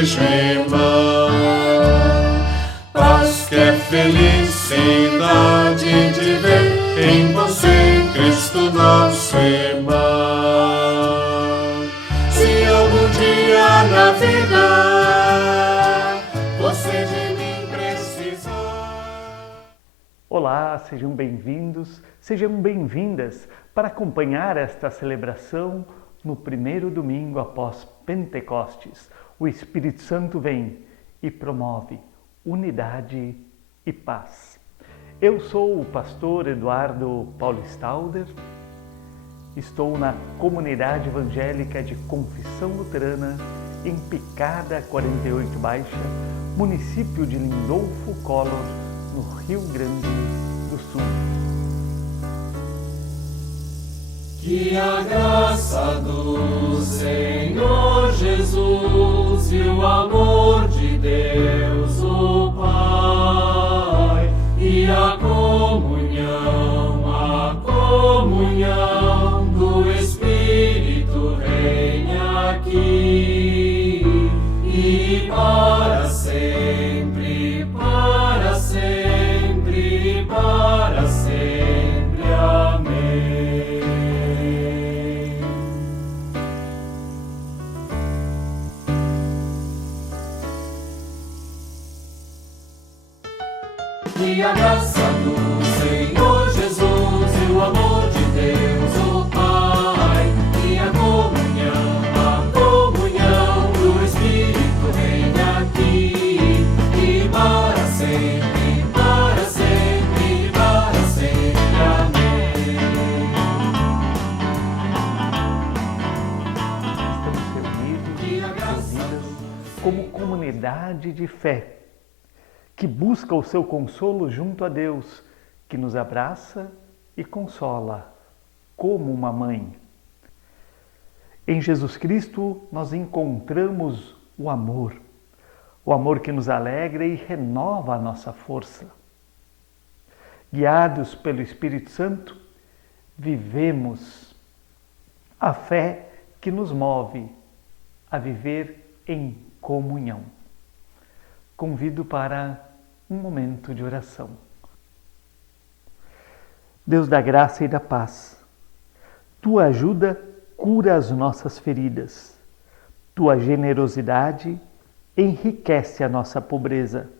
seja irmão. Paz que é felicidade de ver em você Cristo nosso irmão. Se algum dia na vida você de mim precisar. Olá, sejam bem-vindos, sejam bem-vindas para acompanhar esta celebração no primeiro domingo após Pentecostes. O Espírito Santo vem e promove unidade e paz. Eu sou o pastor Eduardo Paulistauder, estou na comunidade evangélica de Confissão Luterana em Picada 48 Baixa, município de Lindolfo Collor, no Rio Grande do Sul. Que a graça do Senhor Jesus e o amor de Deus o Pai e a comunhão do Espírito reine aqui e para sempre, para sempre, para sempre. Amém. Que a graça do Senhor Jesus e o amor de Deus o Pai e a comunhão do Espírito reine aqui e para sempre, para sempre, para sempre. Amém. Estamos reunidos como comunidade de fé, que busca o seu consolo junto a Deus, que nos abraça e consola, como uma mãe. Em Jesus Cristo nós encontramos o amor que nos alegra e renova a nossa força. Guiados pelo Espírito Santo, vivemos a fé que nos move a viver em comunhão. Convido para um momento de oração. Deus da graça e da paz, Tua ajuda cura as nossas feridas, Tua generosidade enriquece a nossa pobreza,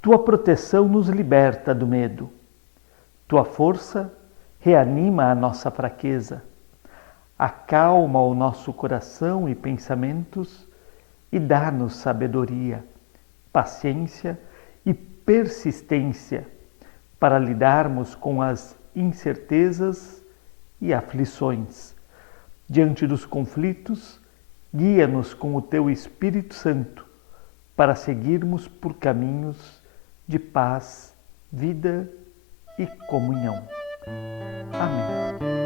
Tua proteção nos liberta do medo, Tua força reanima a nossa fraqueza, acalma o nosso coração e pensamentos e dá-nos sabedoria, paciência e persistência para lidarmos com as incertezas e aflições. Diante dos conflitos, guia-nos com o Teu Espírito Santo para seguirmos por caminhos de paz, vida e comunhão. Amém.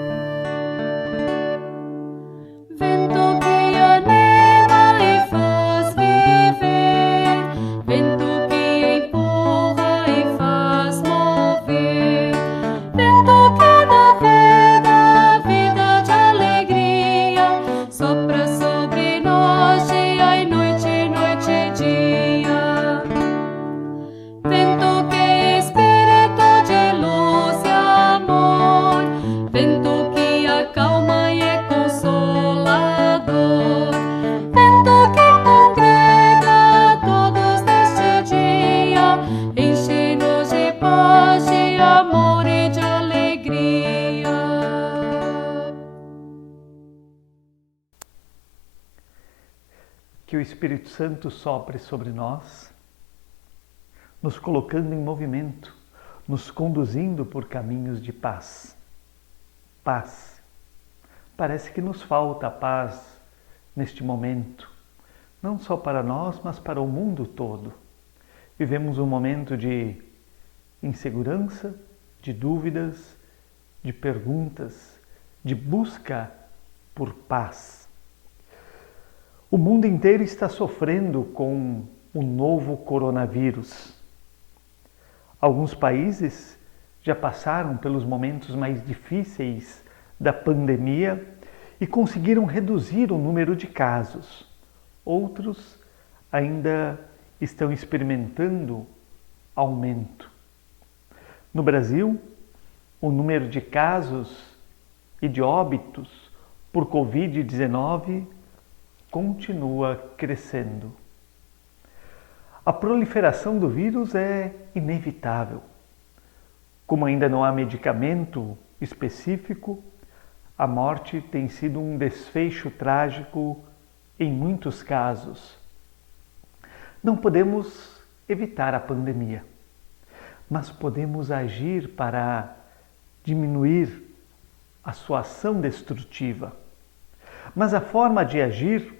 Que o Espírito Santo sopre sobre nós, nos colocando em movimento, nos conduzindo por caminhos de paz. Paz. Parece que nos falta paz neste momento, não só para nós, mas para o mundo todo. Vivemos um momento de insegurança, de dúvidas, de perguntas, de busca por paz. O mundo inteiro está sofrendo com o novo coronavírus. Alguns países já passaram pelos momentos mais difíceis da pandemia e conseguiram reduzir o número de casos. Outros ainda estão experimentando aumento. No Brasil, o número de casos e de óbitos por Covid-19 continua crescendo. A proliferação do vírus é inevitável. Como ainda não há medicamento específico, a morte tem sido um desfecho trágico em muitos casos. Não podemos evitar a pandemia, mas podemos agir para diminuir a sua ação destrutiva. Mas a forma de agir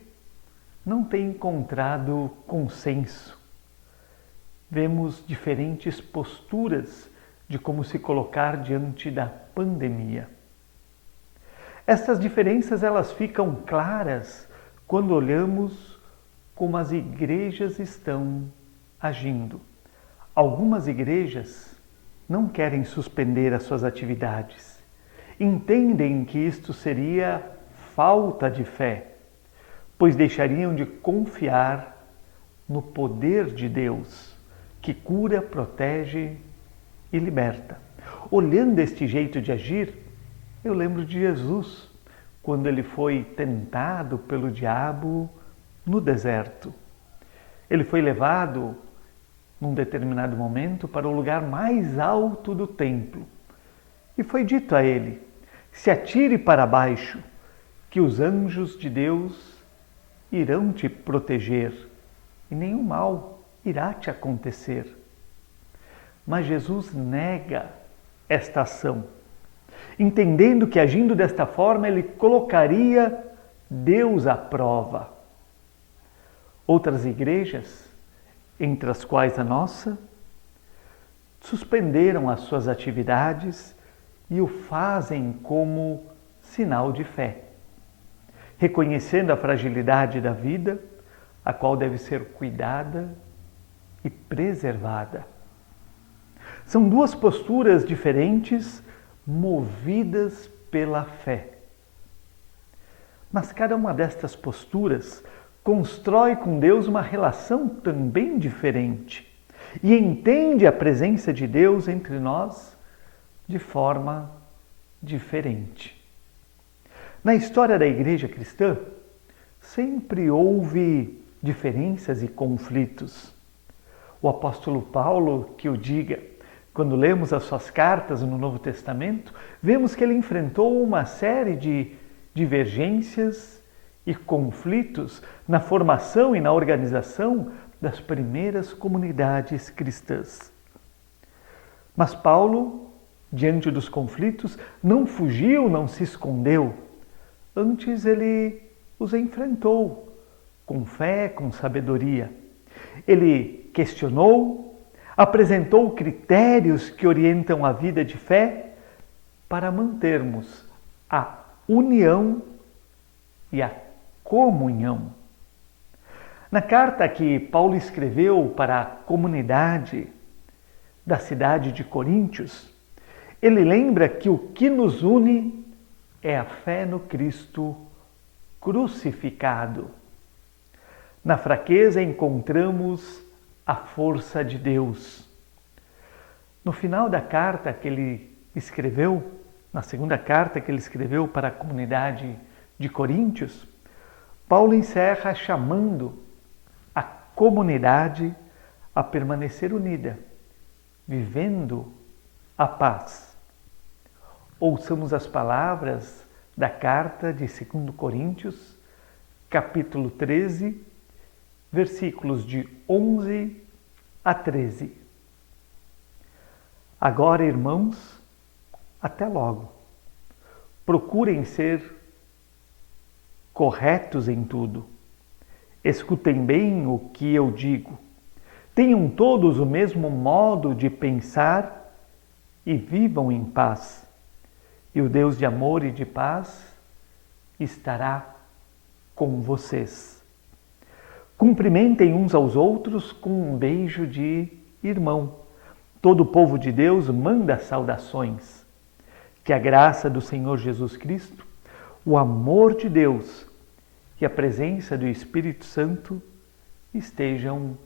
não tem encontrado consenso. Vemos diferentes posturas de como se colocar diante da pandemia. Essas diferenças elas ficam claras quando olhamos como as igrejas estão agindo. Algumas igrejas não querem suspender as suas atividades. Entendem que isto seria falta de fé, pois deixariam de confiar no poder de Deus, que cura, protege e liberta. Olhando este jeito de agir, eu lembro de Jesus, quando ele foi tentado pelo diabo no deserto. Ele foi levado, num determinado momento, para o lugar mais alto do templo. E foi dito a ele: se atire para baixo, que os anjos de Deus irão te proteger e nenhum mal irá te acontecer. Mas Jesus nega esta ação, entendendo que agindo desta forma ele colocaria Deus à prova. Outras igrejas, entre as quais a nossa, suspenderam as suas atividades e o fazem como sinal de fé, reconhecendo a fragilidade da vida, a qual deve ser cuidada e preservada. São duas posturas diferentes, movidas pela fé. Mas cada uma destas posturas constrói com Deus uma relação também diferente e entende a presença de Deus entre nós de forma diferente. Na história da igreja cristã, sempre houve diferenças e conflitos. O apóstolo Paulo, que o diga, quando lemos as suas cartas no Novo Testamento, vemos que ele enfrentou uma série de divergências e conflitos na formação e na organização das primeiras comunidades cristãs. Mas Paulo, diante dos conflitos, não fugiu, não se escondeu. Antes ele os enfrentou com fé, com sabedoria. Ele questionou, apresentou critérios que orientam a vida de fé para mantermos a união e a comunhão. Na carta que Paulo escreveu para a comunidade da cidade de Coríntios, ele lembra que o que nos une é a fé no Cristo crucificado. Na fraqueza encontramos a força de Deus. No final da carta que ele escreveu, na segunda carta que ele escreveu para a comunidade de Coríntios, Paulo encerra chamando a comunidade a permanecer unida, vivendo a paz. Ouçamos as palavras da carta de 2 Coríntios, capítulo 13, versículos de 11 a 13. Agora, irmãos, até logo. Procurem ser corretos em tudo. Escutem bem o que eu digo. Tenham todos o mesmo modo de pensar e vivam em paz. E o Deus de amor e de paz estará com vocês. Cumprimentem uns aos outros com um beijo de irmão. Todo o povo de Deus manda saudações. Que a graça do Senhor Jesus Cristo, o amor de Deus e a presença do Espírito Santo estejam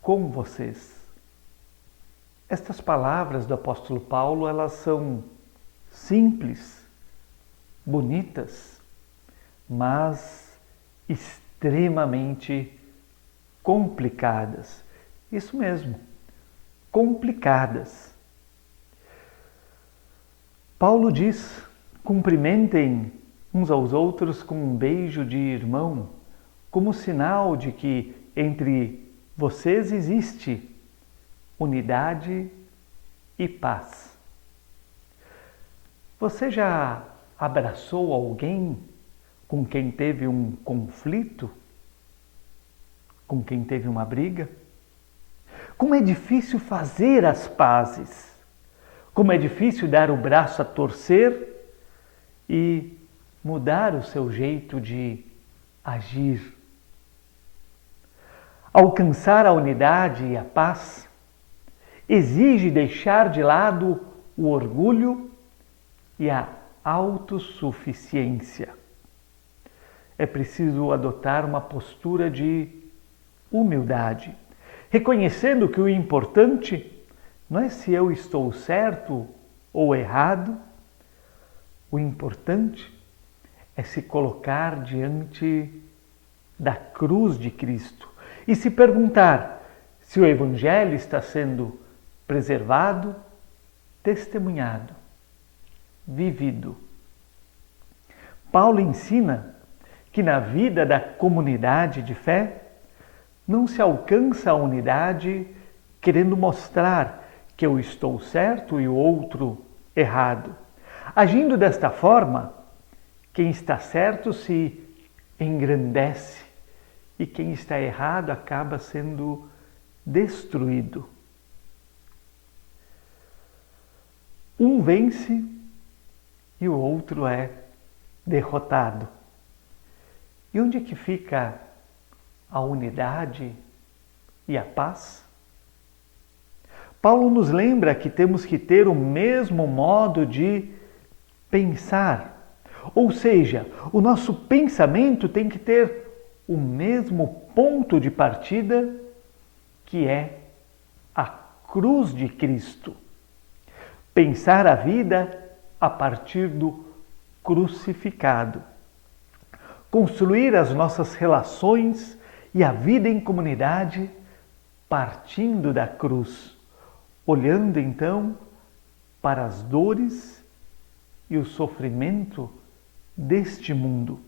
com vocês. Estas palavras do apóstolo Paulo, elas são simples, bonitas, mas extremamente complicadas. Isso mesmo, complicadas. Paulo diz: cumprimentem uns aos outros com um beijo de irmão, como sinal de que entre vocês existe unidade e paz. Você já abraçou alguém com quem teve um conflito? Com quem teve uma briga? Como é difícil fazer as pazes! Como é difícil dar o braço a torcer e mudar o seu jeito de agir. Alcançar a unidade e a paz exige deixar de lado o orgulho e a autossuficiência. É preciso adotar uma postura de humildade, reconhecendo que o importante não é se eu estou certo ou errado. O importante é se colocar diante da cruz de Cristo e se perguntar se o Evangelho está sendo preservado, testemunhado, vivido. Paulo ensina que na vida da comunidade de fé não se alcança a unidade querendo mostrar que eu estou certo e o outro errado. Agindo desta forma, quem está certo se engrandece e quem está errado acaba sendo destruído. Um vence e o outro é derrotado. E onde é que fica a unidade e a paz? Paulo nos lembra que temos que ter o mesmo modo de pensar, ou seja, o nosso pensamento tem que ter o mesmo ponto de partida, que é a cruz de Cristo. Pensar a vida a partir do crucificado. Construir as nossas relações e a vida em comunidade partindo da cruz, olhando então para as dores e o sofrimento deste mundo,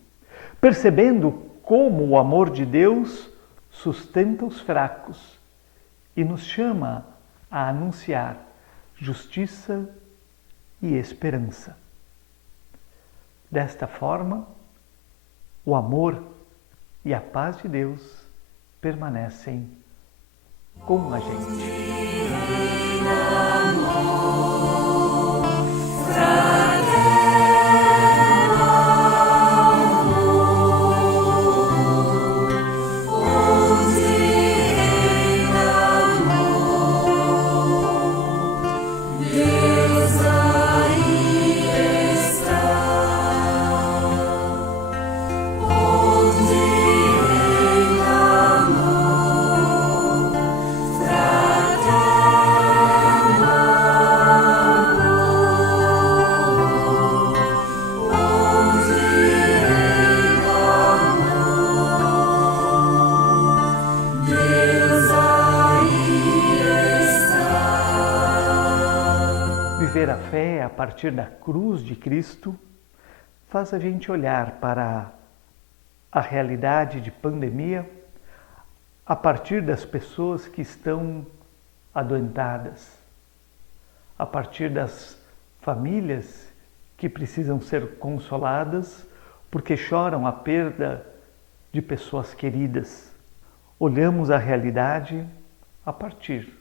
percebendo como o amor de Deus sustenta os fracos e nos chama a anunciar justiça e esperança. Desta forma, o amor e a paz de Deus permanecem com a gente. Viver a fé a partir da cruz de Cristo faz a gente olhar para a realidade de pandemia a partir das pessoas que estão adoentadas, a partir das famílias que precisam ser consoladas porque choram a perda de pessoas queridas. Olhamos a realidade a partir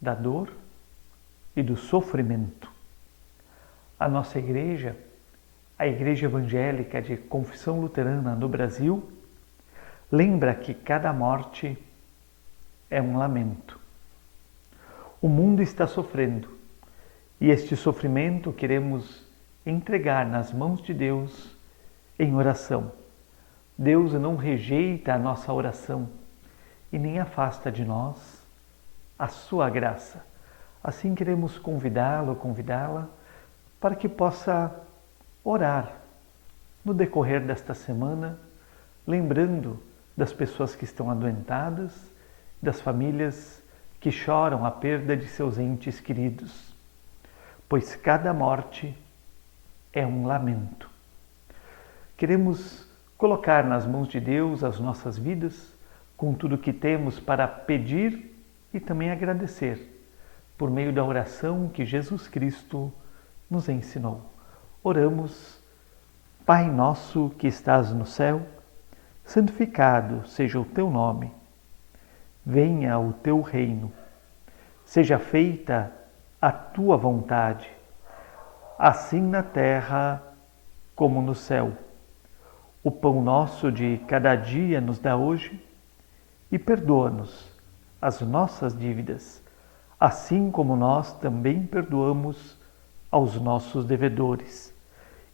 da dor e do sofrimento. A nossa igreja, a Igreja Evangélica de Confissão Luterana no Brasil, lembra que cada morte é um lamento. O mundo está sofrendo e este sofrimento queremos entregar nas mãos de Deus em oração. Deus não rejeita a nossa oração, e nem afasta de nós a sua graça. Assim queremos convidá-lo, convidá-la, para que possa orar no decorrer desta semana, lembrando das pessoas que estão adoentadas, das famílias que choram a perda de seus entes queridos, pois cada morte é um lamento. Queremos colocar nas mãos de Deus as nossas vidas, com tudo que temos para pedir e também agradecer, por meio da oração que Jesus Cristo nos ensinou. Oramos: Pai nosso que estás no céu, santificado seja o teu nome. Venha o teu reino. Seja feita a tua vontade, assim na terra como no céu. O pão nosso de cada dia nos dá hoje e perdoa-nos as nossas dívidas, assim como nós também perdoamos aos nossos devedores.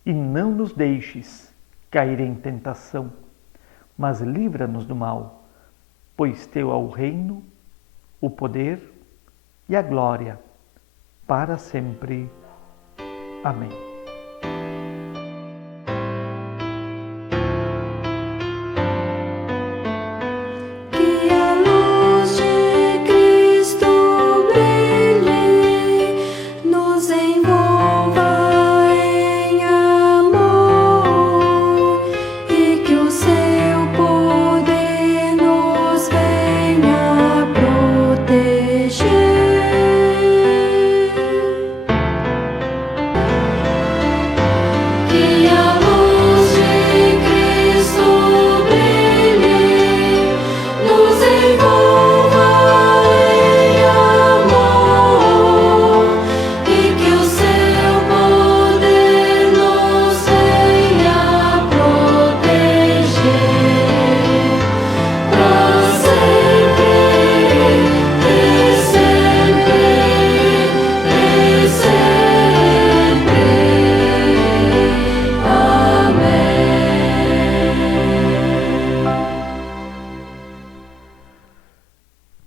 E não nos deixes cair em tentação, mas livra-nos do mal, pois teu é o reino, o poder e a glória, para sempre. Amém. Que a luz de Cristo brilhe, nos envolva em amor, e que o seu poder nos venha proteger. Que a luz de Cristo brilhe, nos envolva em amor, e que o seu poder nos venha proteger, pra sempre e sempre e sempre.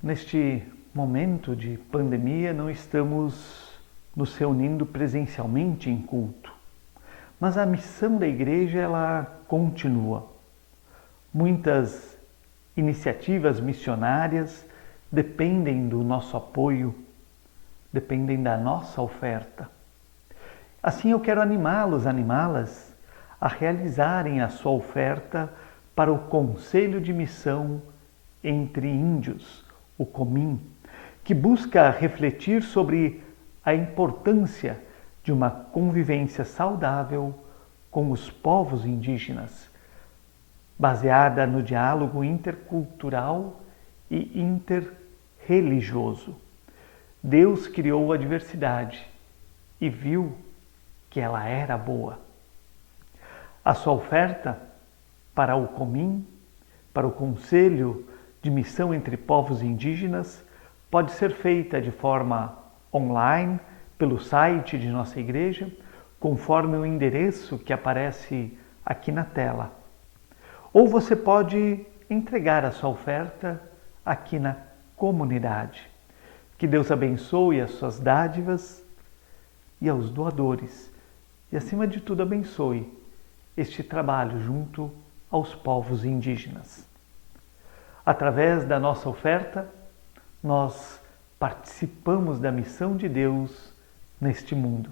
Neste momento de pandemia, não estamos nos reunindo presencialmente em culto, mas a missão da igreja ela continua. Muitas iniciativas missionárias dependem do nosso apoio, dependem da nossa oferta. Assim eu quero animá-los, animá-las a realizarem a sua oferta para o Conselho de Missão entre Índios, o COMIN, que busca refletir sobre a importância de uma convivência saudável com os povos indígenas, baseada no diálogo intercultural e interreligioso. Deus criou a diversidade e viu que ela era boa. A sua oferta para o COMIN, para o Conselho de Missão entre Povos Indígenas, pode ser feita de forma online, pelo site de nossa igreja, conforme o endereço que aparece aqui na tela. Ou você pode entregar a sua oferta aqui na comunidade. Que Deus abençoe as suas dádivas e aos doadores. E, acima de tudo, abençoe este trabalho junto aos povos indígenas. Através da nossa oferta, nós participamos da missão de Deus neste mundo.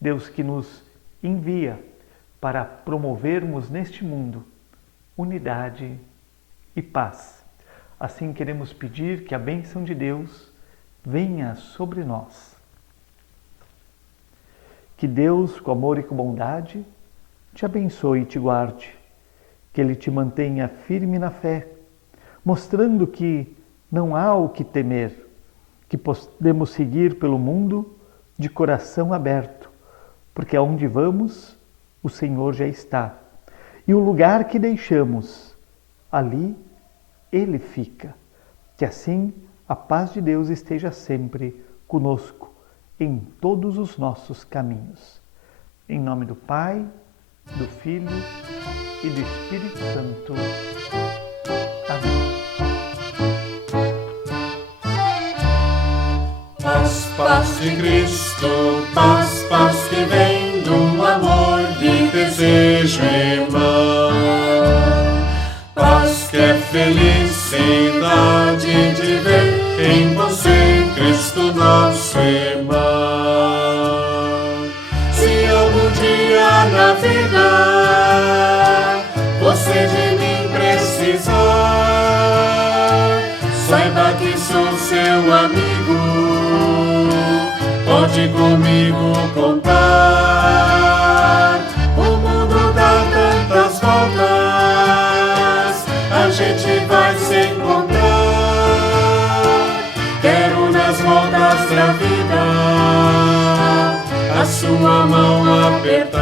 Deus que nos envia para promovermos neste mundo unidade e paz. Assim queremos pedir que a bênção de Deus venha sobre nós. Que Deus, com amor e com bondade, te abençoe e te guarde. Que Ele te mantenha firme na fé, mostrando que não há o que temer, que podemos seguir pelo mundo de coração aberto, porque aonde vamos, o Senhor já está. E o lugar que deixamos, ali Ele fica. Que assim a paz de Deus esteja sempre conosco, em todos os nossos caminhos. Em nome do Pai, do Filho e do Espírito Santo. Amém. de Cristo, paz, paz que vem do amor e desejo, irmão. Paz que é felicidade de ver em você Cristo nosso irmão. Se algum dia na vida você de mim precisar, saiba que sou seu amigo, pode comigo contar. O mundo dá tantas voltas, a gente vai se encontrar. Quero nas voltas da vida a sua mão apertar.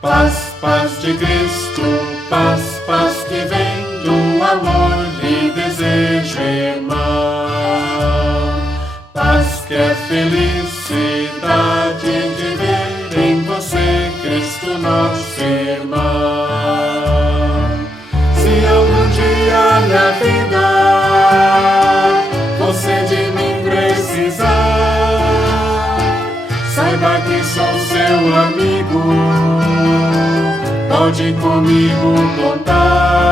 Paz, paz de Cristo, paz, paz que vem do amor e desejo, irmão. Paz que é felicidade de ver em você Cristo nosso irmão. Se algum dia na vida você de mim precisar, saiba que sou seu amigo, pode comigo contar.